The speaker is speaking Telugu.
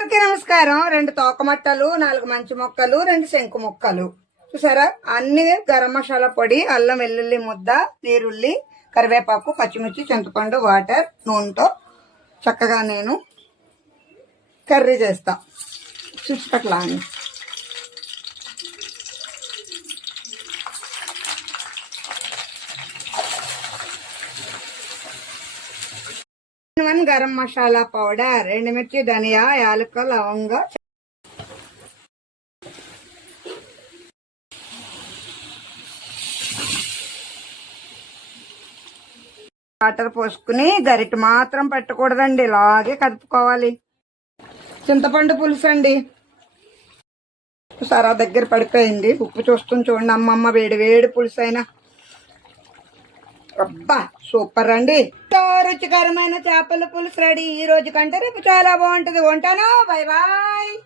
అందరికీ నమస్కారం. 2 తోక మట్టలు, 4 మంచి మొక్కలు, 2 శంకు మొక్కలు చూసారా. అన్ని గరం మసాలా పొడి, అల్లం వెల్లుల్లి ముద్ద, నీరుల్లి, కరివేపాకు, పచ్చిమిర్చి, చింతపండు, వాటర్, నూనెతో చక్కగా నేను కర్రీ చేస్తా. చుట్టుపక్కల అని గరం మసాలా పౌడర్, ఎండుమిర్చి, ధనియా, యాలక్క, లవంగ, వాటర్ పోసుకుని గరిట మాత్రం పెట్టకూడదండి, ఇలాగే కదుపుకోవాలి. చింతపండు పులుసు అండి. సరా దగ్గర పడిపోయింది. ఉప్పు చూస్తుంది చూడండి అమ్మమ్మ. వేడి వేడి పులుసు అయినా అబ్బా సూపర్ అండి. రుచికరమైన చేపల పులుసు రెడీ. ఈ రోజు కంటే రేపు చాలా బాగుంటది. ఉంటాను. Bye bye.